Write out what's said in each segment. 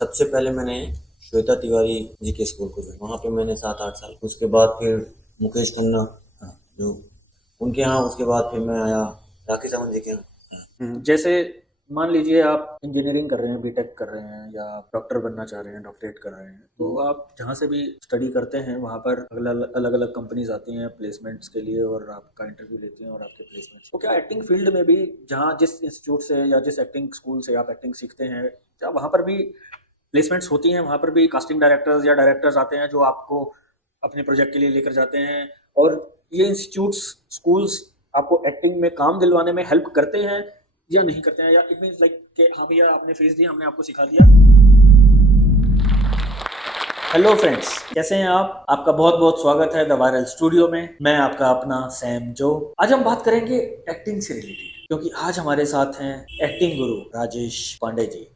सबसे पहले मैंने श्वेता तिवारी जी के स्कूल को ज्वाइन, वहाँ पे मैंने 7-8 साल, उसके बाद फिर मुकेश खन्ना, हाँ, जो उनके यहाँ, उसके बाद फिर मैं आया राखी सावंत जी के यहाँ। जैसे मान लीजिए आप इंजीनियरिंग कर रहे हैं, बीटेक कर रहे हैं या डॉक्टर बनना चाह रहे हैं, डॉक्टरेट कर रहे हैं, तो आप जहाँ से भी स्टडी करते हैं वहाँ पर अलग अलग कंपनीज आती हैं प्लेसमेंट्स के लिए और आपका इंटरव्यू लेती हैं और आपके प्लेसमेंट्स। तो क्या एक्टिंग फील्ड में भी जहाँ जिस इंस्टीट्यूट से या जिस एक्टिंग स्कूल से आप एक्टिंग सीखते हैं, क्या वहाँ पर भी प्लेसमेंट्स होती हैं? वहाँ पर भी कास्टिंग डायरेक्टर्स या डायरेक्टर्स आते हैं जो आपको अपने प्रोजेक्ट के लिए लेकर जाते हैं, और ये इंस्टीट्यूट्स, स्कूल्स आपको एक्टिंग में काम दिलवाने में हेल्प करते हैं या नहीं करते हैं, या इट मीन्स लाइक कि हाँ भैया आपने फेस दिया, हमने आपको सिखा दिया। हेलो फ्रेंड्स, कैसे हैं आप? आपका बहुत बहुत स्वागत है द वायरल स्टूडियो में। मैं आपका अपना सैम जो। आज हम बात करेंगे एक्टिंग से रिलेटेड, क्योंकि आज हमारे साथ हैं एक्टिंग गुरु राजेश पांडे जी।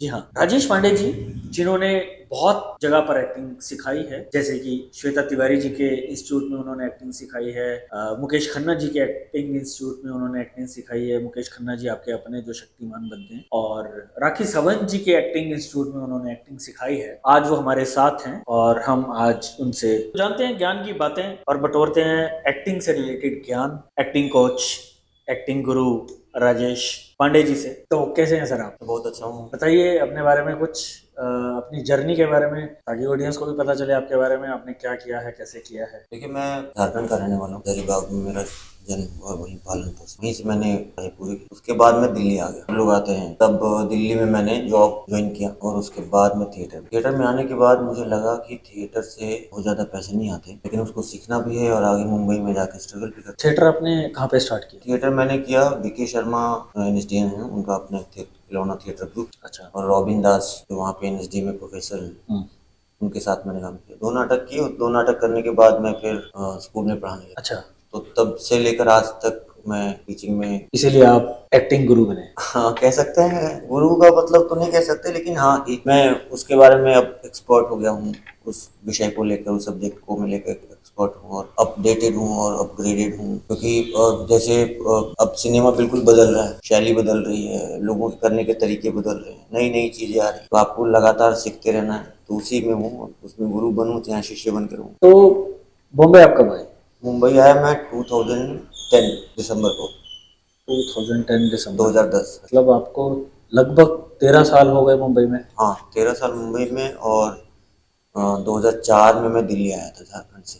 जी हाँ, राजेश पांडे जी, जिन्होंने बहुत जगह पर एक्टिंग सिखाई है, जैसे कि श्वेता तिवारी जी के इंस्टीट्यूट में उन्होंने एक्टिंग सिखाई है, मुकेश खन्ना जी के एक्टिंग इंस्टीट्यूट में उन्होंने एक्टिंग सिखाई है। मुकेश खन्ना जी आपके अपने जो शक्तिमान बनते हैं, और राखी सावंत जी के एक्टिंग इंस्टीट्यूट में उन्होंने एक्टिंग सिखाई है। आज वो हमारे साथ हैं और हम आज उनसे जानते हैं ज्ञान की बातें और बटोरते हैं एक्टिंग से रिलेटेड ज्ञान। एक्टिंग कोच, एक्टिंग गुरु राजेश पांडे जी से। तो कैसे हैं सर आप? बहुत अच्छा हूँ। बताइए अपने बारे में कुछ, अपनी जर्नी के बारे में, ताकि ऑडियंस को भी पता चले आपके बारे में, आपने क्या किया है, कैसे किया है। देखिए, मैं झारखंड का रहने वाला हूँ। हजारीबाग में मेरा जन्म और वहीं पालन पोषण, वहीं से मैंने पढ़ाई पूरी की। उसके बाद मैं दिल्ली आ गया, लोग आते हैं तब। दिल्ली में मैंने जॉब ज्वाइन किया और उसके बाद में थिएटर में आने के बाद मुझे लगा कि थिएटर से बहुत ज्यादा पैसे नहीं आते, लेकिन उसको सीखना भी है और आगे मुंबई में जाकर स्ट्रगल भी कर। थिएटर आपने कहाँ पे स्टार्ट किया? थिएटर मैंने किया, बीके शर्मा एनएसडीएन है, उनका अपना खिलौना थिएटर ग्रुप। अच्छा। और रॉबिन दास जो वहाँ पे एनएसडी में प्रोफेसर हैं, उनके साथ मैंने काम किया। 2 नाटक किए। 2 नाटक करने के बाद मैं फिर स्कूल में पढ़ाने लगा। अच्छा, तो तब से लेकर आज तक मैं टीचिंग में। इसीलिए आप एक्टिंग गुरु बने? हाँ, कह सकते हैं। गुरु का मतलब तो नहीं कह सकते, लेकिन हाँ, मैं उसके बारे में अब एक्सपर्ट हो गया हूँ। उस विषय को लेकर, उस सब्जेक्ट को मैं लेकर एक्सपर्ट हूँ और अपडेटेड हूँ और अपग्रेडेड हूँ। क्योंकि जैसे अब सिनेमा बिल्कुल बदल रहा है, शैली बदल रही है, लोगों के करने के तरीके बदल रहे हैं, नई नई चीजें आ रही हैं, तो आपको लगातार सीखते रहना है। तो उसी में हूँ, उसमें गुरु बनूँ चाहे शिष्य बन कर हूँ। तो बॉम्बे आप कब आए? मुंबई आया मैं 2010 दिसंबर को। 2010 दिसंबर। 2010। मतलब आपको लगभग 13 साल हो गए मुंबई में? हाँ, 13 साल मुंबई में। और 2004 में मैं दिल्ली आया था झारखंड से।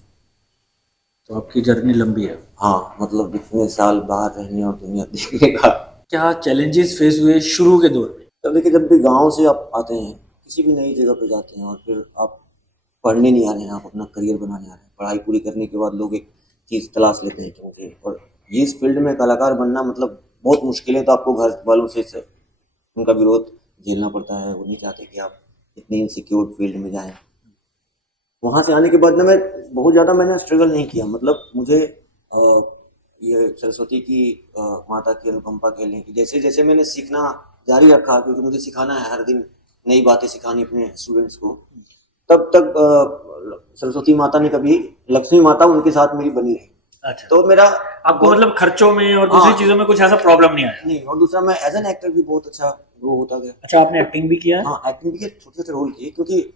तो आपकी जर्नी लंबी है। हाँ, मतलब इतने साल बाहर रहने और दुनिया देखने का। क्या चैलेंजेस फेस हुए शुरू के दौर में? तब देखिए, जब भी गांव से आप आते हैं, किसी भी नई जगह पे जाते हैं और फिर आप पढ़ने नहीं आ रहे हैं, आप अपना करियर बनाने आ रहे हैं। पढ़ाई पूरी करने के बाद लोग एक चीज़ तलाश लेते हैं कि मुझे, और ये इस फील्ड में कलाकार बनना मतलब बहुत मुश्किल है। तो आपको घर वालों से उनका विरोध झेलना पड़ता है। वो नहीं चाहते कि आप इतनी इनसिक्योर फील्ड में जाएं। वहाँ से आने के बाद ना, मैं बहुत ज़्यादा मैंने स्ट्रगल नहीं किया। मतलब मुझे ये सरस्वती की माता की अनुकंपा कह लें कि जैसे जैसे मैंने सीखना जारी रखा, क्योंकि मुझे सिखाना है, हर दिन नई बातें सिखानी अपने स्टूडेंट्स को, तब तक सरस्वती माता ने कभी, लक्ष्मी माता उनके साथ मेरी बनी रही। अच्छा। तो मेरा आपको मतलब खर्चों में और दूसरी हाँ, चीजों में कुछ ऐसा प्रॉब्लम नहीं आया? नहीं। और दूसरा, मैं एज एन एक्टर भी बहुत अच्छा ग्रो होता गया। अच्छा, आपने एक्टिंग भी किया है? हाँ, एक्टिंग भी किया, छोटे छोटे रोल किए। क्योंकि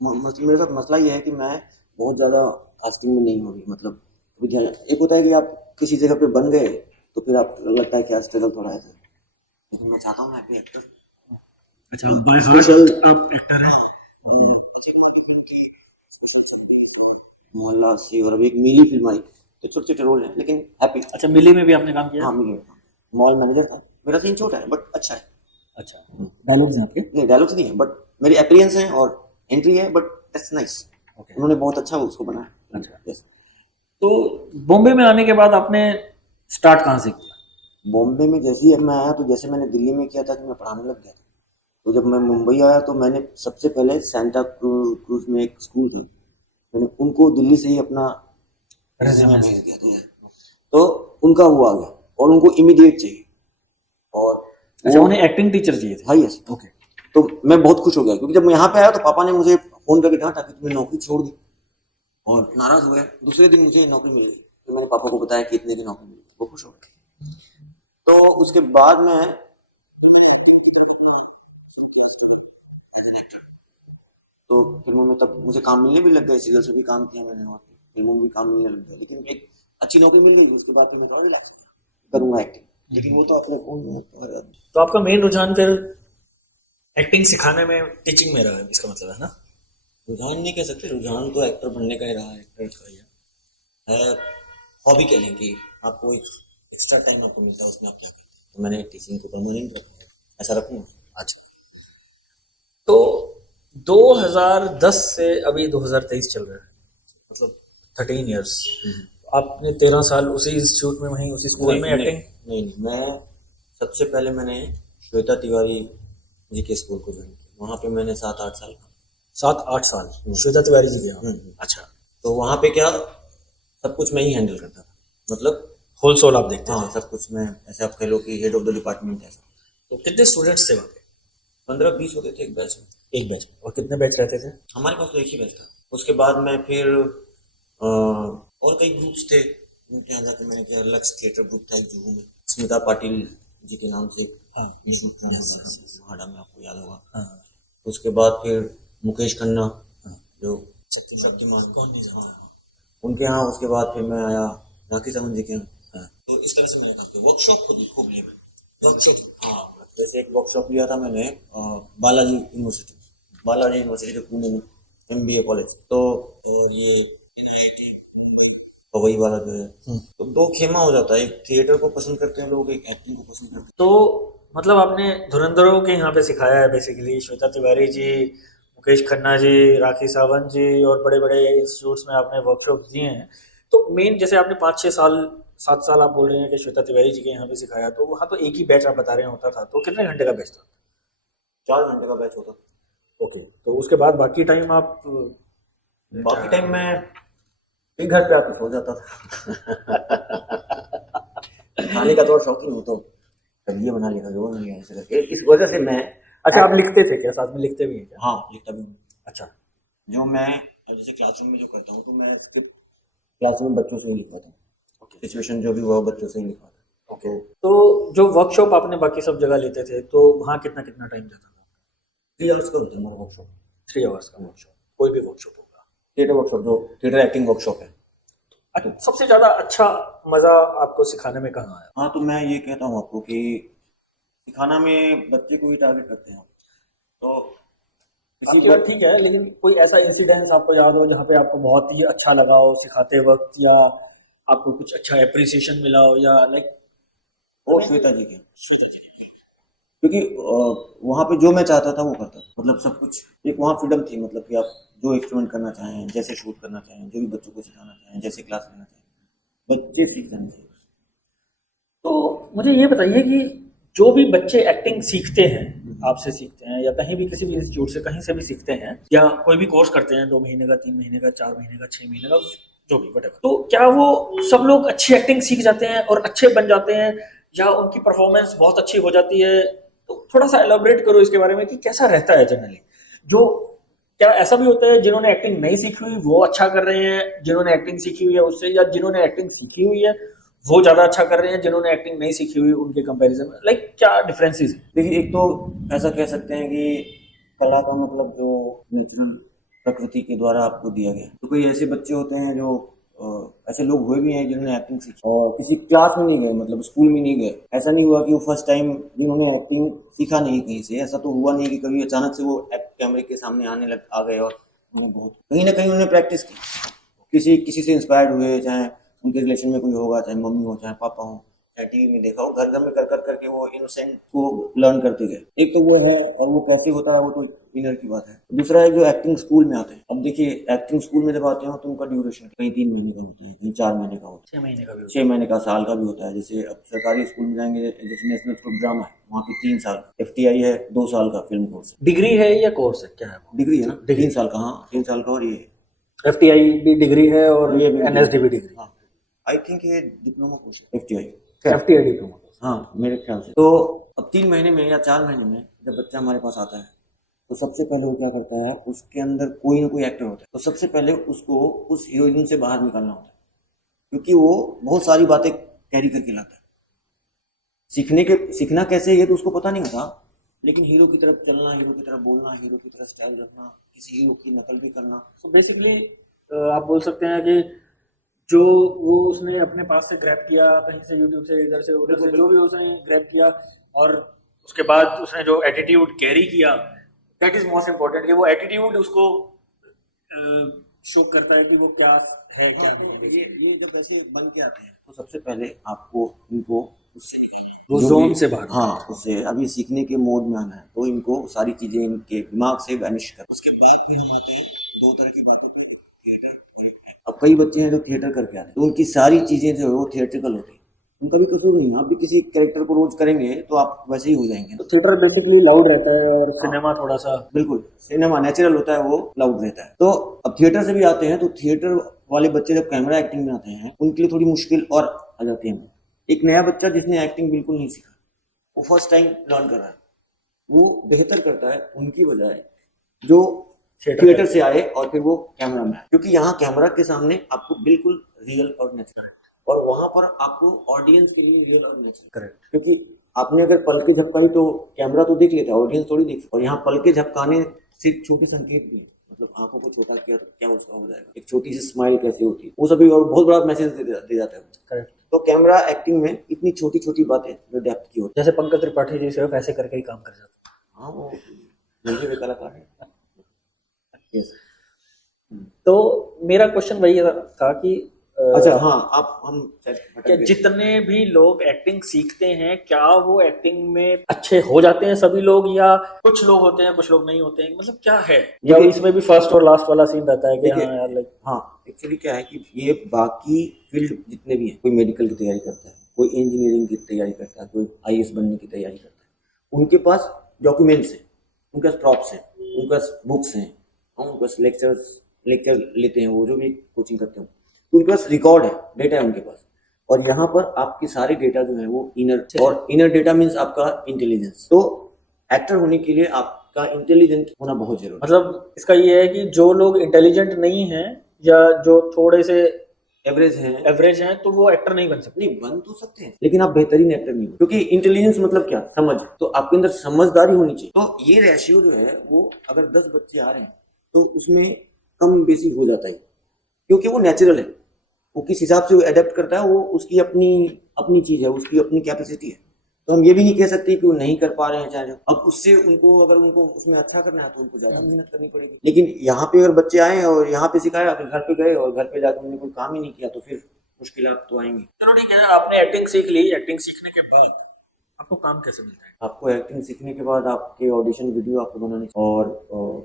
मेरे साथ मसला ये है कि मैं बहुत ज़्यादा कास्टिंग में नहीं हो रही। मतलब अभी ध्यान, एक होता है कि आप किसी जगह पे बन गए तो फिर आपको लगता है कि आज स्ट्रगल थोड़ा ऐसा है, लेकिन मैं चाहता हूँ मैं भी एक्टर। अच्छा, बड़े स्पेशल आप एक्टर हैं। अच्छी मूवी फिल्म की, मोहल्ला सी, और अभी एक मिली फिल्म आई। तो छोटे छोटे रोल हैं, लेकिन हैप्पी। अच्छा, मिली में भी आपने काम किया? हाँ, मिली में मॉल मैनेजर था। मेरा सीन छोटा है बट अच्छा है। अच्छा, डायलॉग्स हैं आपके? नहीं, डायलॉग्स नहीं है, बट मेरी अपीयरेंस है और एंट्री है, बट दैट्स नाइस। ओके। उन्होंने बहुत अच्छा उसको बनाया। अच्छा, यस। तो बॉम्बे में आने के बाद आपने स्टार्ट कहाँ से किया? बॉम्बे में जैसे ही मैं आया, तो जैसे मैंने दिल्ली में किया था कि मैं पढ़ाने लग गया था। तो जब मैं मुंबई आया तो मैंने सबसे पहले सेंटा क्रूज में एक स्कूल था, मैंने उनको दिल्ली से ही अपना रेज्यूमे भेज दिया था। तो उनका वो आ गया और उनको इमीडिएट चाहिए। और अच्छा, उन्हें एक्टिंग टीचर चाहिए थे? हाँ, यस। ओके। तो मैं बहुत खुश हो गया, क्योंकि जब मैं यहाँ पे आया तो पापा ने मुझे फोन करके डांटा कि तुमने नौकरी छोड़ दी, और नाराज हो गए। दूसरे दिन मुझे नौकरी मिल गई। तो मैंने पापा को बताया कि इतने दिन नौकरी मिली, वो खुश हो गए। तो उसके बाद मैं एक्टिंग टीचर को अपना तो फिल्मों में तब मुझे काम मिलने भी लग गए, सीरियल से भी काम किया मैंने और फिल्मों में भी काम मिलने लग गया, लेकिन एक अच्छी नौकरी मिल गई उसके बाद फिर मैं थोड़ा करूंगा एक्टिंग, लेकिन वो तो अपने कौन में तो आपका मेन रुझान फिर एक्टिंग सिखाने में, टीचिंग में रहा है, इसका मतलब है ना? रुझान नहीं कह सकते, रुझान तो एक्टर बनने का ही रहा है, एक्टर का ही है, हॉबी कह लें कि आपको एक एक्स्ट्रा टाइम आपको मिलता है उसमें आप क्या करते हैं, तो मैंने टीचिंग को परमानेंट रखा है, ऐसा रखूंगा। अच्छा, तो 2010 से अभी 2023 चल रहा है, मतलब 13 इयर्स। आपने 13 साल उसी इंस्टीट्यूट में, वहीं उसी स्कूल में एक्टिंग? नहीं, मैं सबसे पहले मैंने श्वेता तिवारी जी के स्कूल को ज्वाइन किया, वहाँ पे मैंने 7-8 साल का। 7-8 साल श्वेता तिवारी जी के? अच्छा, तो वहाँ पे क्या सब कुछ मैं ही हैंडल करता था, मतलब होल सोल आप देखते हाँ थे? सब कुछ मैं, ऐसे आप कह लो कि हेड ऑफ द डिपार्टमेंट ऐसा। तो कितने स्टूडेंट्स थे वहाँ पे? 15-20 होते थे एक बैच में। एक बैच में? और कितने बैच रहते थे? हमारे पास तो एक ही बैच था। उसके बाद मैं फिर और कई ग्रुप्स थे उनके यहाँ जाकर मैंने किया। लक्ष्य थिएटर ग्रुप था एक जुहू में, स्मिता पाटिल जी के नाम से नोएडा में, आपको याद होगा। उसके बाद फिर मुकेश खन्ना जो शक्तिमान, कौन नहीं जानता, उनके यहाँ। उसके बाद फिर मैं आया राखी सावंत जी के यहाँ। तो इस तरह से मैंने कहा वर्कशॉप खूब लिया मैंने। वर्कशॉप, हाँ, जैसे एक वर्कशॉप लिया था मैंने बालाजी यूनिवर्सिटी जो पुणे में MBA कॉलेज, तो ये NIT वही वाला जो है। तो दो खेमा हो जाता है, एक थिएटर को पसंद करते हैं लोग, एक एक्टिंग को पसंद करते हैं। तो मतलब आपने धुरंधरों के यहाँ पे सिखाया है बेसिकली, श्वेता तिवारी जी, मुकेश खन्ना जी, राखी सावंत जी, और बड़े बड़े इंस्टीट्यूट्स में आपने वर्कशॉप दिए हैं। तो मेन जैसे आपने 5-6 साल, 7 साल आप बोल रहे हैं कि श्वेता तिवारी जी के यहाँ पे सिखाया, तो वहाँ तो एक ही बैच आप बता रहे हैं होता था, तो कितने घंटे का बैच था? 4 घंटे का बैच होता था। ओके, तो उसके बाद बाकी टाइम आप? बाकी टाइम मैं एक घर पे आके सो जाता था। खाने का थोड़ा शौकीन हूँ, तो कभी ये बना लिया, कभी वो बना लिया, ऐसे करके। इस वजह से मैं, अच्छा, आप लिखते थे क्या? साथ में लिखते भी हैं क्या? हाँ, लिखता भी हूँ। अच्छा, जो मैं जैसे क्लासरूम में जो करता हूँ, तो मैं स्क्रिप्ट क्लासरूम में बच्चों से ही लिखवाता हूँ। सिचुएशन जो भी हुआ बच्चों से ही लिखवाता हूँ। ओके। तो जो वर्कशॉप आपने बाकी सब जगह लेते थे, तो वहाँ कितना कितना टाइम जाता था? 3 आवर्स का होता है हमारा वर्कशॉप। 3 आवर्स का वर्कशॉप? कोई भी वर्कशॉप होगा? थिएटर वर्कशॉप, जो थिएटर एक्टिंग वर्कशॉप है। सबसे ज्यादा अच्छा मजा आपको सिखाने में कहाँ आया? हाँ, तो मैं ये कहता हूँ आपको कि सिखाना में बच्चे को ही टारगेट करते हैं, तो आपकी बात ठीक है, लेकिन कोई ऐसा इंसिडेंस आपको याद हो जहाँ पे आपको बहुत ही अच्छा लगा हो सिखाते वक्त, या आपको कुछ अच्छा एप्रिसिएशन मिला हो, या लाइक? वो श्वेता जी के, श्वेता जी ने? क्योंकि वहाँ पे जो मैं चाहता था वो करता था, मतलब सब कुछ एक वहाँ फ्रीडम थी, मतलब कि आप जो एक्सपेरिमेंट करना चाहें, जैसे शूट करना चाहें, जो भी बच्चों को सिखाना चाहें, जैसे क्लास लेना चाहें, बच्चे सीख जाने चाहिए। तो मुझे ये बताइए कि जो भी बच्चे एक्टिंग सीखते हैं, आपसे सीखते हैं, या कहीं भी किसी भी इंस्टीट्यूट से कहीं से भी सीखते हैं, या कोई भी कोर्स करते हैं 2 महीने का, 3 महीने का, 4 महीने का, 6 महीने का, जो भी whatever, तो क्या वो सब लोग अच्छी एक्टिंग सीख जाते हैं और अच्छे बन जाते हैं, या उनकी परफॉर्मेंस बहुत अच्छी हो जाती है? तो थोड़ा सा एलाबोरेट करो इसके बारे में कि कैसा रहता है जनरली। जो क्या ऐसा भी होता है जिन्होंने एक्टिंग नहीं सीखी हुई वो अच्छा कर रहे हैं, जिन्होंने एक्टिंग सीखी हुई है उससे, या जिन्होंने एक्टिंग सीखी हुई है वो ज्यादा अच्छा कर रहे हैं जिन्होंने एक्टिंग नहीं सीखी हुई उनके कंपैरिजन में? लाइक क्या डिफरेंसेस हैं? देखिए, एक तो ऐसा कह सकते हैं कि कला का मतलब जो नेचुरल प्रकृति के द्वारा आपको दिया गया, तो कोई ऐसे बच्चे होते हैं जो ऐसे लोग हुए भी हैं जिन्होंने एक्टिंग सीखी और किसी क्लास में नहीं गए, मतलब स्कूल में नहीं गए। ऐसा नहीं हुआ कि वो फर्स्ट टाइम जिन्होंने एक्टिंग सीखा नहीं कहीं से, ऐसा तो हुआ नहीं कि कभी अचानक से वो कैमरे के सामने आ गए और उन्होंने बहुत, कहीं ना कहीं उन्होंने प्रैक्टिस की, किसी से इंस्पायर्ड हुए, चाहे उनके रिलेशन में कोई होगा, चाहे मम्मी हो, चाहे पापा हो, चाहे टीवी में देखा हो, घर घर में कर करके वो इनोसेंट को लर्न करते गए। एक तो वो है, और वो कैसे होता है वो तो इनर की बात है। दूसरा है जो एक्टिंग स्कूल में आते हैं। अब देखिए, एक्टिंग स्कूल में जब आते हो तो उनका ड्यूरेशन कहीं 3 महीने का होता है, कहीं 4 महीने का होता है, 6 महीने का भी? 6 महीने का, साल का भी होता है। जैसे अब सरकारी स्कूल में जाएंगे, जैसे नेशनल स्कूल ड्रामा है, वहाँ पे 3 साल, FTI है 2 साल का फिल्म कोर्स। डिग्री है या कोर्स है, क्या है वो? डिग्री है ना, 3 साल का। हाँ, 3 साल का। और ये FTI भी डिग्री है और ये भी NSD भी डिग्री? हाँ, आई थिंक ये डिप्लोमा कोर्स है FTI। FTI diploma? हाँ, मेरे ख्याल से। तो अब 3 महीने में या 4 महीने में जब बच्चा हमारे पास आता है, तो सबसे पहले वो क्या करता है, उसके अंदर कोई ना कोई एक्टर होता है, तो सबसे पहले उसको उस हीरोइज्म से बाहर निकालना होता है, क्योंकि वो बहुत सारी बातें कैरी करके लाता है। सीखना कैसे ये तो उसको पता नहीं होता, लेकिन हीरो की तरफ चलना, हीरो की तरफ बोलना, हीरो की तरह स्टाइल रखना, किसी हीरो की नकल भी करना। तो बेसिकली आप बोल सकते हैं कि जो वो उसने अपने पास से ग्रैब किया, कहीं से यूट्यूब से, इधर से उधर से, जो भी उसने ग्रैब किया, और उसके बाद उसने जो एटीट्यूड कैरी किया, दैट इज मोस्ट इम्पोर्टेंट, कि वो एटीट्यूड उसको शो करता है कि वो क्या है, क्या हाँ, नहीं तो है। ये जब ऐसे बन के आते हैं तो सबसे पहले आपको इनको उससे वो जो जोन भी से बाहर हाँ उससे अभी सीखने के मोड में आना है, तो इनको सारी चीजें इनके दिमाग से वैनिश कर। उसके बाद फिर हम आते हैं दो तरह की बातों पे, थिएटर और एक। अब कई बच्चे हैं जो थिएटर करके आते हैं, तो उनकी सारी चीजें जो है वो थिएट्रिकल होती है, उनका भी कसूर नहीं है। आप भी किसी कैरेक्टर को रोज करेंगे तो आप वैसे ही हो जाएंगे तो ना। थिएटर बेसिकली लाउड रहता है और हाँ सिनेमा थोड़ा सा बिल्कुल, सिनेमा नेचुरल होता है, वो लाउड रहता है। तो अब थिएटर से भी आते हैं, तो थिएटर वाले बच्चे जब कैमरा एक्टिंग में आते हैं उनके लिए थोड़ी मुश्किल और आ जाती है। एक नया बच्चा जिसने एक्टिंग बिल्कुल नहीं सीखा, वो फर्स्ट टाइम लर्न कर रहा है, वो बेहतर करता है उनकी बजाय जो थिएटर से आए और फिर वो कैमरा में आए, क्योंकि यहाँ कैमरा के सामने आपको बिल्कुल रियल और नेचुरल, और वहां पर आपको ऑडियंस के लिए रियल और नेचुरल। करेक्ट। क्योंकि आपने अगर पल के झपकाई तो कैमरा तो देख लेता है, ऑडियंस थोड़ी देख सकता। और यहाँ पल के झपकाने सिर्फ छोटे संकेत भी है, मतलब आंखों को छोटा किया तो क्या उसका हो जाएगा, एक छोटी सी स्माइल कैसे होती है, वो सभी और बहुत बड़ा मैसेज दे जाता है। करेक्ट। तो कैमरा एक्टिंग में इतनी छोटी छोटी बातें जो डेप्थ की होती जैसे पंकज त्रिपाठी जी सिर्फ ऐसे करके ही काम कर जाते है, हाँ वो मुझे भी कलाकार है। Yes. हैं। तो मेरा क्वेश्चन वही था कि अच्छा हाँ, आप हम शायद भटक क्या गए। जितने भी लोग एक्टिंग सीखते हैं, क्या वो एक्टिंग में अच्छे हो जाते हैं सभी लोग, या कुछ लोग होते हैं कुछ लोग नहीं होते हैं, मतलब क्या है, या देखिए- इसमें भी फर्स्ट और लास्ट वाला सीन रहता है कि देखिए हाँ यार लाइक हाँ, एक्चुअली क्या है कि ये बाकी फील्ड जितने भी हैं, कोई मेडिकल की तैयारी करता है, कोई इंजीनियरिंग की तैयारी करता है, कोई आईएएस बनने की तैयारी करता है, उनके पास डॉक्यूमेंट्स हैं, उनके पास प्रॉप्स हैं, उनके पास बुक्स हैं, उनके पास लेक्चर लेते हैं, वो जो भी कोचिंग करते हैं, तो उनके पास रिकॉर्ड है, डेटा है उनके पास। और यहाँ पर आपके सारे डेटा जो है वो इनर, और इनर डेटा मीन्स आपका इंटेलिजेंस। तो एक्टर होने के लिए आपका इंटेलिजेंट होना बहुत जरूरी है। मतलब इसका ये है कि जो लोग इंटेलिजेंट नहीं हैं या जो थोड़े से एवरेज हैं, एवरेज हैं, तो वो एक्टर नहीं बन सकते। नहीं बन तो सकते हैं, लेकिन आप बेहतरीन एक्टर नहीं हो, क्योंकि इंटेलिजेंस मतलब क्या, समझ। तो आपके अंदर समझदारी होनी चाहिए। तो ये रेशियो जो है वो अगर 10 बच्चे आ रहे हैं तो उसमें कम बेसी हो जाता है, क्योंकि वो नेचुरल है, वो किस हिसाब से वो एडेप्ट करता है, वो उसकी अपनी अपनी चीज है, उसकी अपनी कैपेसिटी है। तो हम ये भी नहीं कह सकते कि वो नहीं कर पा रहे हैं चाहे। अब उससे उनको अगर उनको उसमें अच्छा करना है तो उनको ज्यादा मेहनत करनी पड़ेगी। लेकिन यहाँ पे अगर बच्चे आए और यहाँ पे सिखाया, फिर घर पे गए और घर पे जाकर उन्होंने कोई काम ही नहीं किया, तो फिर मुश्किलात तो आएंगी। चलो ठीक है, आपने एक्टिंग सीख ली, एक्टिंग सीखने के बाद आपको काम कैसे मिलता है? आपको एक्टिंग सीखने के बाद आपके ऑडिशन वीडियो आपको बनाने और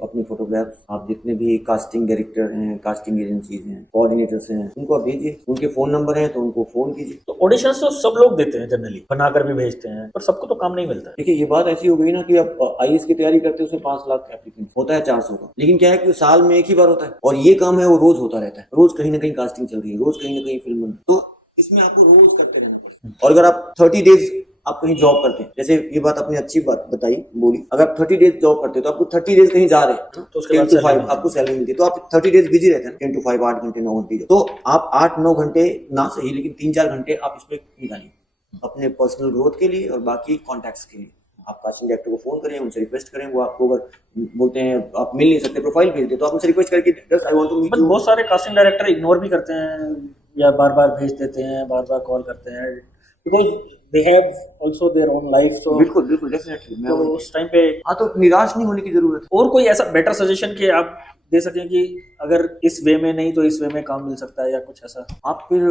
अपनी फोटोग्राफ्स, आप जितने भी कास्टिंग डायरेक्टर हैं, कास्टिंग एजेंसीज हैं, कोऑर्डिनेटर्स हैं, उनको आप भेजिए, उनके फोन नंबर हैं तो उनको फोन कीजिए। तो ऑडिशंस तो सब लोग देते हैं जनरली, बनाकर भी भेजते हैं, पर सबको तो काम नहीं मिलता है। देखिए ये बात ऐसी हो गई ना कि अब आईएएस की तैयारी करते हैं उसमें 5 लाख एप्लीकेंट होता है, 400 का, लेकिन क्या है कि साल में एक ही बार होता है, और ये काम है वो रोज होता रहता है, रोज कहीं ना कहीं कास्टिंग चल रही है, रोज कहीं ना कहीं फिल्म। तो इसमें आपको रोज करते रहना पड़ेगा। और अगर आप 30 डेज आप कहीं जॉब करते हैं, जैसे ये बात आपने अच्छी बात बताई बोली, अगर आप 30 डेज जॉब करते हैं तो आपको 30 डेज कहीं जा रहे हैं तो उसके बाद 10 to 5 salary आपको सैलरी मिलती है, तो आप 30 डेज बिजी रहते हैं 10 to 5, 8 घंटे 9 घंटे, तो आप 8-9 घंटे ना सही लेकिन 3-4 घंटे आप इस पे निकालिए अपने पर्सनल ग्रोथ के लिए और बाकी कॉन्टैक्ट्स के लिए। आप कास्टिंग डायरेक्टर को फोन करें, उनसे रिक्वेस्ट करें, वो आपको अगर बोलते हैं आप मिल नहीं सकते, प्रोफाइल भेज दे, तो आप उनसे रिक्वेस्ट करके just I want to meet but you. बहुत सारे कास्टिंग डायरेक्टर इग्नोर भी करते हैं या बार बार भेज देते हैं, बार बार कॉल करते हैं, because they have also their own life. तो बिल्कुल बिल्कुल डेफिनेटली, तो उस टाइम पे हाँ, तो निराश नहीं होने की जरूरत है। और कोई ऐसा बेटर सजेशन कि आप दे सकें कि अगर इस वे में नहीं तो इस वे में काम मिल सकता है, या कुछ ऐसा, आप फिर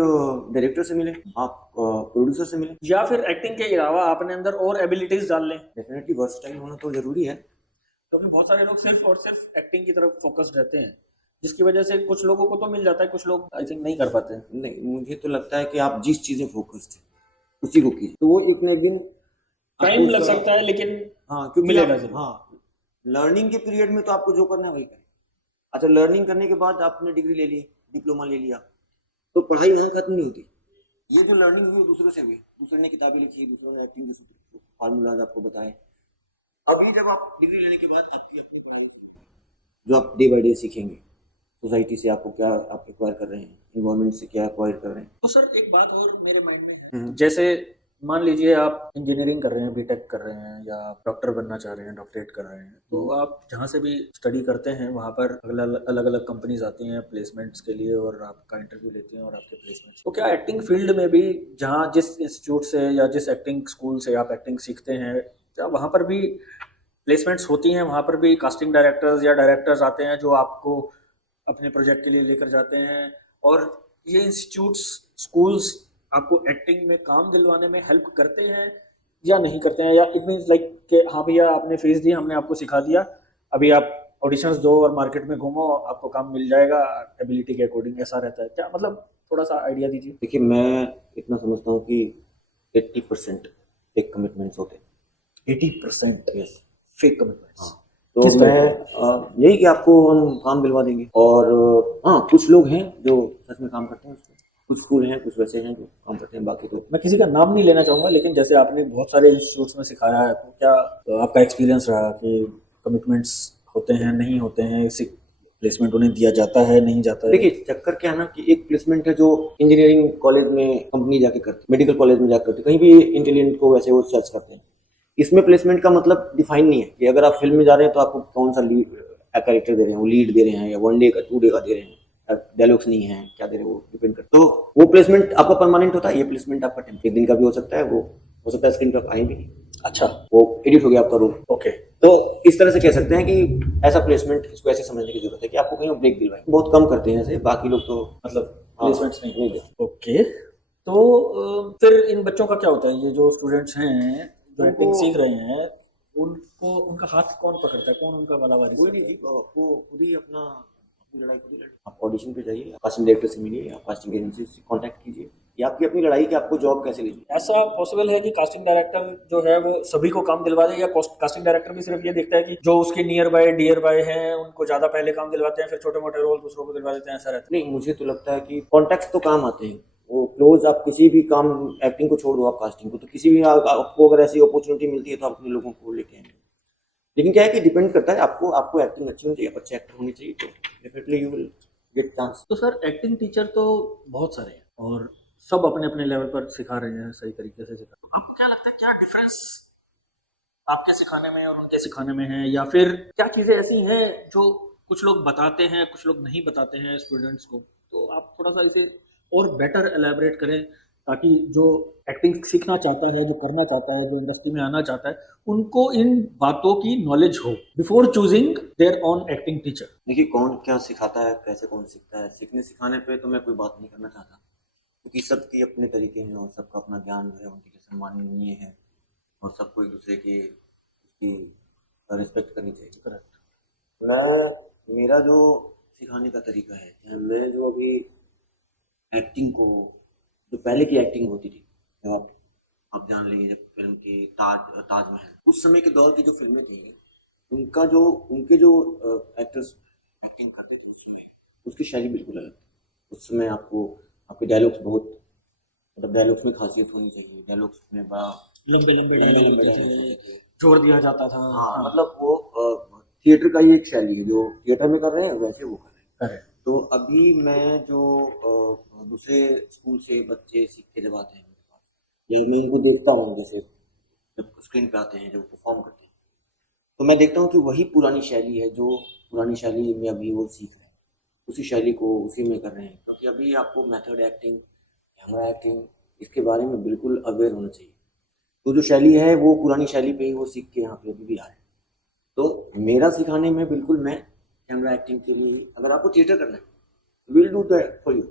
डायरेक्टर से मिले, आप प्रोड्यूसर से मिले। या फिर एक्टिंग के अलावा अपने अंदर और एबिलिटीज डाल लें, डेफिनेटली वर्सटाइल होना तो जरूरी है। क्योंकि बहुत सारे लोग सिर्फ और सिर्फ एक्टिंग की तरफ फोकस्ड रहते हैं, जिसकी वजह से कुछ लोगों को तो मिल जाता है, कुछ लोग आई थिंक नहीं कर पाते हैं। नहीं, मुझे तो लगता है कि आप जिस चीजें फोकस्ड है उसी को कीजिए, तो वो एक ना एक दिन टाइम आपको लग उसका- सकता है लेकिन हाँ, क्योंकि मिलेगा आप- जरूर। हाँ, लर्निंग के पीरियड में तो आपको जो करना है वही करें। अच्छा, लर्निंग करने के बाद आपने डिग्री ले ली, डिप्लोमा ले लिया, तो पढ़ाई वहाँ खत्म नहीं होती। ये जो लर्निंग हुई दूसरे से हुई, दूसरे ने किताबें लिखी, दूसरे ने एक्टिंग फार्मूलाज आपको बताए। अभी जब आप डिग्री लेने के बाद आपकी अपनी पढ़ाई जो आप डे बाय डे सीखेंगे, सोसाइटी से आपको क्या आप एक्वायर कर रहे हैं, इन्वायरमेंट से क्या एक्वायर कर रहे हैं। तो सर एक बात और मेरे माइंड में है, जैसे मान लीजिए आप इंजीनियरिंग कर रहे हैं, बीटेक कर रहे हैं, या आप डॉक्टर बनना चाह रहे हैं, डॉक्टरेट कर रहे हैं, तो आप जहाँ से भी स्टडी करते हैं वहाँ पर अलग अलग कंपनीज आती हैं प्लेसमेंट्स के लिए और आपका इंटरव्यू लेती हैं और आपके प्लेसमेंट्स। तो क्या एक्टिंग फील्ड में भी जहाँ जिस इंस्टीट्यूट से या जिस एक्टिंग स्कूल से आप एक्टिंग सीखते हैं, क्या वहाँ पर भी प्लेसमेंट्स होती हैं, वहाँ पर भी कास्टिंग डायरेक्टर्स या डायरेक्टर्स आते हैं जो आपको अपने प्रोजेक्ट के लिए लेकर जाते हैं? और ये इंस्टीट्यूट्स, स्कूल्स आपको एक्टिंग में काम दिलवाने में हेल्प करते हैं या नहीं करते हैं? या इट मीन्स लाइक कि हाँ भैया आपने फीस दी, हमने आपको सिखा दिया, अभी आप ऑडिशंस दो और मार्केट में घूमो, आपको काम मिल जाएगा एबिलिटी के अकॉर्डिंग, ऐसा रहता है क्या? मतलब थोड़ा सा आइडिया दीजिए। देखिए, मैं इतना समझता हूँ कि 80% एक कमिटमेंट्स होते हैं। 80% यस। Fake commitments? हाँ, तो किस मैं तरह? यही कि आपको हम काम दिलवा देंगे। और हाँ, कुछ लोग हैं जो सच में काम करते हैं उसमें, कुछ स्कूल हैं, कुछ वैसे हैं जो काम करते हैं, बाकी तो मैं किसी का नाम नहीं लेना चाहूँगा, लेकिन जैसे आपने बहुत सारे इंस्टीट्यूट्स में सिखाया है, तो क्या आपका एक्सपीरियंस रहा कि कमिटमेंट्स होते हैं, नहीं होते हैं, इसी प्लेसमेंट उन्हें दिया जाता है, नहीं जाता है? देखिए, चक्कर क्या है ना कि एक प्लेसमेंट है जो इंजीनियरिंग कॉलेज में कंपनी जाके करती है, मेडिकल कॉलेज में जाकर करती है, कहीं भी इंटेलिजेंट को वैसे वो सर्च करते हैं। इसमें प्लेसमेंट का मतलब डिफाइन नहीं है कि अगर आप फिल्म में जा रहे हैं तो आपको कौन सा लीड कैरेक्टर दे रहे हैं, वो लीड दे रहे हैं या 1 डे का 2 डे का दे रहे हैं, डायलॉग्स नहीं है, क्या दे रहे हैं, वो डिपेंड करता है। तो वो प्लेसमेंट आपका परमानेंट होता है, ये प्लेसमेंट आपका टेम्परेरी दिन का भी हो सकता है, वो हो सकता है स्क्रीन पर आए भी नहीं, अच्छा, वो एडिट हो गया आपका रोल। ओके। तो इस तरह से कह सकते हैं कि ऐसा प्लेसमेंट, इसको ऐसे समझने की जरूरत है कि आपको कहीं ब्रेक दिलवाए। बहुत कम करते हैं ऐसे, बाकी लोग तो मतलब हाँ, प्लेसमेंट्स नहीं नहीं देते। ओके, तो फिर इन बच्चों का क्या होता है? ये जो स्टूडेंट्स हैं जो एक्टिंग उनको सीख रहे हैं, उनको उनका हाथ कौन पकड़ता है, कौन उनका वाला वारिस कोई है? नहीं जी, आपको खुद ही अपनी लड़ाई खुद ही लड़िए। आप ऑडिशन पे जाइए, आप कास्टिंग डायरेक्टर से मिलिए, आप कास्टिंग एजेंसी से कांटेक्ट कीजिए। ये आपकी अपनी लड़ाई कि आपको जॉब कैसे लीजिए। ऐसा पॉसिबल है कि कास्टिंग डायरेक्टर जो है वो सभी को काम दिलवा दे, या कास्टिंग डायरेक्टर भी सिर्फ ये देखता है कि जो उसके नियर बाय डियर बाय हैं उनको ज्यादा पहले काम दिलवाते हैं, फिर छोटे मोटे रोल दूसरों को दिलवा देते हैं, ऐसा रहता नहीं, मुझे तो लगता है कि कॉन्टेक्ट तो काम आते हैं, वो क्लोज। आप किसी भी काम, एक्टिंग को छोड़ दो, आप कास्टिंग को, तो किसी भी आपको अगर ऐसी अपॉर्चुनिटी मिलती है तो आप अपने लोगों को लेके आएंगे। लेकिन क्या है कि डिपेंड करता है, आपको एक्टिंग अच्छी होनी चाहिए, आप अच्छे एक्टर होने चाहिए, तो definitely you will get chance. है? तो सर एक्टिंग टीचर तो बहुत सारे हैं और सब अपने अपने लेवल पर सिखा रहे हैं, सही तरीके से सिखा। तो आपको क्या लगता है, क्या डिफरेंस आपके सिखाने में और उनके सिखाने में है? या फिर क्या चीज़ें ऐसी हैं जो कुछ लोग बताते हैं, कुछ लोग नहीं बताते हैं स्टूडेंट्स को? तो आप थोड़ा सा इसे और बेटर एलैबोरेट करें, ताकि जो एक्टिंग सीखना चाहता है, जो करना चाहता है, जो इंडस्ट्री में आना चाहता है, उनको इन बातों की नॉलेज हो before choosing their own acting teacher. देखिए, कौन क्या सिखाता है, कैसे कौन सीखता है, सीखने सिखाने पे तो मैं कोई बात नहीं करना चाहता, क्योंकि सबके अपने तरीके हैं और सबका अपना ज्ञान जो है उनके लिए सम्माननीय है, और सबको एक दूसरे की उसकी रिस्पेक्ट करनी चाहिए। करेक्ट। मेरा जो सिखाने का तरीका है, चाहे मैं जो अभी एक्टिंग को, जो पहले की एक्टिंग होती थी, जब आप जान लीजिए, जब फिल्म की ताजमहल, उस समय के दौर की जो फिल्में थी, उनके जो एक्टर्स एक्टिंग करते थे उसमें, उसकी शैली बिल्कुल अलग थी। उस समय आपको आपके डायलॉग्स बहुत, मतलब डायलॉग्स में खासियत होनी चाहिए, डायलॉग्स में बड़ा लंबे लंबे डायलॉग होते होते थे, थे। जोर दिया जाता था। हाँ, हाँ, मतलब वो थिएटर का ही एक शैली है, जो थिएटर में कर रहे हैं वैसे वो कर रहे हैं। करेक्ट। तो अभी मैं जो दूसरे स्कूल से बच्चे सीख के जब आते हैं मेरे पास, या मैं इनको देखता हूँ, जैसे जब स्क्रीन पे आते हैं, जब परफॉर्म करते हैं, तो मैं देखता हूँ कि वही पुरानी शैली है, जो पुरानी शैली में अभी वो सीख रहे हैं, उसी शैली को उसी में कर रहे हैं। क्योंकि अभी आपको मेथड एक्टिंग, कैमरा एक्टिंग, इसके बारे में बिल्कुल अवेयर होना चाहिए। तो जो शैली है वो पुरानी शैली पे ही वो सीख के यहाँ पे अभी भी आ रहे हैं। तो मेरा सिखाने में बिल्कुल मैं कैमरा एक्टिंग के लिए, अगर आपको थिएटर करना है will do that for you,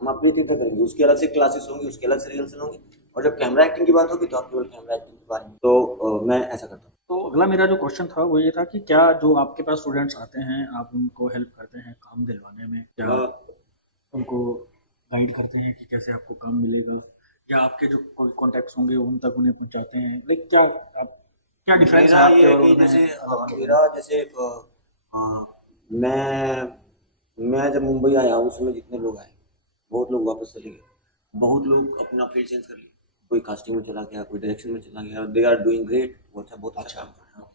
हम आपके थिएटर करेंगे, उसकी अलग से क्लासेस होंगी, उसके अलग से रिहर्सल होंगी, और जब कैमरा एक्टिंग की बात होगी तो आप केवल कैमरा एक्टिंग के बारे में। तो मैं ऐसा करता हूँ। तो अगला मेरा जो क्वेश्चन था वो ये था कि क्या जो आपके पास स्टूडेंट्स आते हैं, आप उनको हेल्प करते हैं काम दिलवाने में? क्या उनको गाइड करते हैं कि कैसे आपको काम मिलेगा, या आपके जो कोई कॉन्टैक्ट्स होंगे उन तक उन्हें पहुंचाते हैं? लाइक क्या आप, क्या डिफरेंस है मेरा आपके ये है और कि उनमें? जैसे अलग अलग? मेरा जैसे मैं जब मुंबई आया उस समय जितने लोग आए, बहुत लोग वापस चले गए, बहुत लोग अपना फील्ड चेंज कर लिया, कोई कास्टिंग में चला गया, कोई डायरेक्शन में चला गया, दे आर डूइंग ग्रेट, वो अच्छा, बहुत अच्छा काम कर रहे हैं।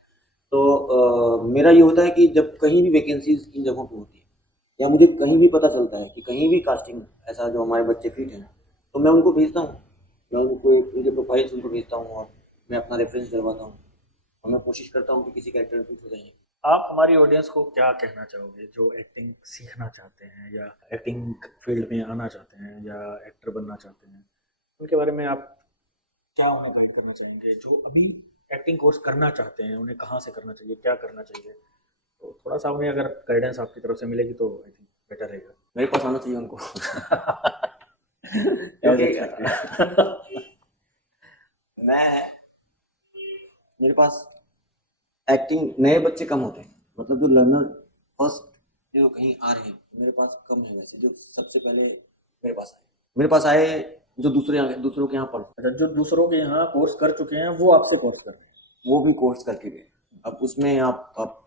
तो मेरा ये होता है कि जब कहीं भी वैकेंसीज इन जगहों पे होती है, या मुझे कहीं भी पता चलता है कि कहीं भी कास्टिंग ऐसा जो हमारे बच्चे फिट हैं, तो मैं उनको भेजता हूँ मैं उनको उनके प्रोफाइल्स उनको भेजता हूँ और मैं अपना रेफरेंस डलवाता हूँ और मैं कोशिश करता हूँ कि किसी कैरेक्टर में फिट हो जाए। आप हमारी ऑडियंस को क्या कहना चाहोगे जो एक्टिंग सीखना चाहते हैं या एक्टिंग फील्ड में आना चाहते हैं या एक्टर बनना चाहते हैं, उनके बारे में आप क्या उन्हें गाइड करना चाहेंगे? जो अभी एक्टिंग कोर्स करना चाहते हैं उन्हें कहाँ से करना चाहिए, क्या करना चाहिए? तो थोड़ा सा उन्हें अगर गाइडेंस आपकी तरफ से मिलेगी तो आई थिंक बेटर रहेगा। मेरे पास आना चाहिए उनको क्योंकि क्योंकि मैं मेरे पास एक्टिंग नए बच्चे कम होते हैं, मतलब जो लर्नर फर्स्ट जो कहीं आ रहे हैं मेरे पास कम है। वैसे जो सबसे पहले मेरे पास आए जो दूसरों के यहाँ पढ़, अच्छा, जो दूसरों के यहाँ कोर्स कर चुके हैं वो आपसे कोर्स कर रहे हैं। वो भी कोर्स करके गए। अब उसमें आप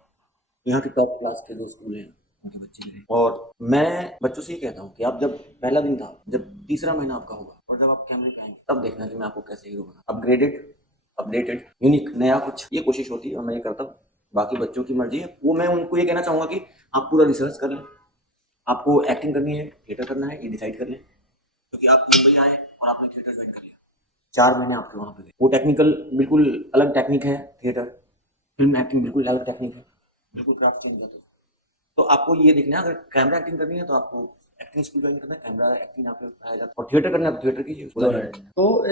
यहाँ के टॉप क्लास के जो स्कूल हैं उनके बच्चे हैं। और मैं बच्चों से ये कहता हूँ कि आप जब पहला दिन था, जब तीसरा महीना आपका होगा और जब आप कैमरे पे आएंगे तब देखना कि मैं आपको कैसे हीरो बना, अपग्रेडेड, अपडेटेड, यूनिक, नया कुछ, ये कोशिश होती है और मैं ये करता हूँ। बाकी बच्चों की मर्जी है। वो मैं उनको ये कहना चाहूँगा कि आप पूरा रिसर्च कर लें, आपको एक्टिंग करनी है, थिएटर करना है, ये डिसाइड कर लें। क्योंकि आप मुंबई आए और आपने थिएटर ज्वाइन कर लिया, 4 महीने आपके वहाँ पे गए, वो टेक्निकल बिल्कुल अलग टेक्निक है, थिएटर फिल्म एक्टिंग बिल्कुल अलग टेक्निक है, बिल्कुल क्राफ्ट चेंज जाता है। तो आपको ये देखना है, अगर कैमरा एक्टिंग करनी है तो आपको एक्टिंग स्कूल ज्वाइन करना है, कैमरा एक्टिंग यहाँ पे पढ़ाया जाता है, और थिएटर करना है तो थिएटर कीजिए। तो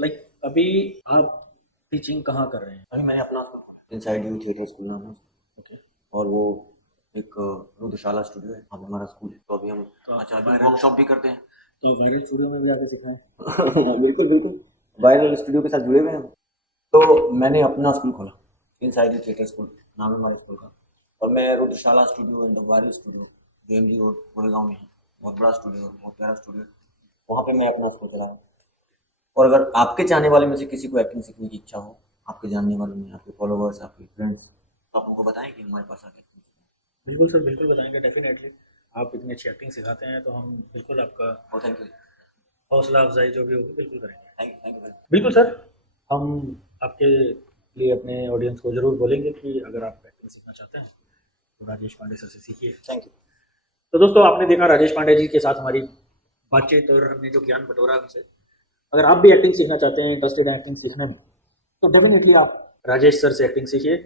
लाइक अभी आप टीचिंग कहाँ कर रहे हैं? अभी मैंने अपना इनसाइड यू थिएटर स्कूल नाम है, ओके, और वो एक रुद्रशाला स्टूडियो है, वहाँ पे हमारा स्कूल है। तो अभी हम अच्छा वायरल वर्कशॉप भी करते हैं। तो वायरल स्टूडियो में भी आके सिखाएं। बिल्कुल बिल्कुल, वायरल स्टूडियो के साथ जुड़े हुए हैं हम। तो मैंने अपना स्कूल खोला, इनसाइड यू थिएटर स्कूल नाम है हमारे स्कूल का, और मैं Rudrashala studio and the viral studio जो एमजी रोड गोरेगांव में है, बहुत बड़ा स्टूडियो, बहुत प्यारा स्टूडियो, वहाँ पे मैं अपना स्कूल चला रहा हूँ। और अगर आपके चाहने वाले में से किसी को एक्टिंग सीखने की इच्छा हो, आपके जानने वालों में, आपके फॉलोवर्स, आपके फ्रेंड्स, तो आप उनको बताएं कि हमारे पास आके एक्टिंग सीखें। बिल्कुल सर, बिल्कुल बताएंगे, डेफिनेटली। आप इतनी अच्छी एक्टिंग सिखाते हैं तो हम बिल्कुल आपका और थैंक यू, हौसला अफजाई जो भी होगी बिल्कुल करेंगे। Thank you. बिल्कुल सर, हम आपके लिए अपने ऑडियंस को ज़रूर बोलेंगे कि अगर आप एक्टिंग सीखना चाहते हैं तो राजेश पांडे सर से सीखिए। Thank you. तो दोस्तों, आपने देखा राजेश पांडे जी के साथ हमारी बातचीत और हमने जो ज्ञान बटोरा उनसे। अगर आप भी एक्टिंग सीखना चाहते हैं, इंटरेस्टेड हैं एक्टिंग सीखने में, तो डेफिनेटली आप राजेश सर से एक्टिंग सीखिए।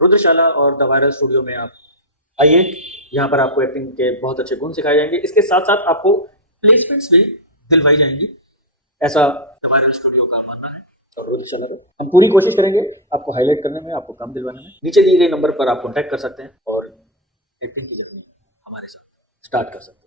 रुद्रशाला और द वायरल स्टूडियो में आप आइए, यहाँ पर आपको एक्टिंग के बहुत अच्छे गुण सिखाए जाएंगे। इसके साथ साथ आपको प्लेसमेंट्स भी दिलवाई जाएंगी, ऐसा द वायरल स्टूडियो का मानना है। और रुद्रशाला का हम पूरी कोशिश करेंगे आपको हाईलाइट करने में, आपको काम दिलवाने में। नीचे दिए गए नंबर पर आप कॉन्टैक्ट कर सकते हैं और एक्टिंग की जर्नी हमारे साथ स्टार्ट कर सकते हैं।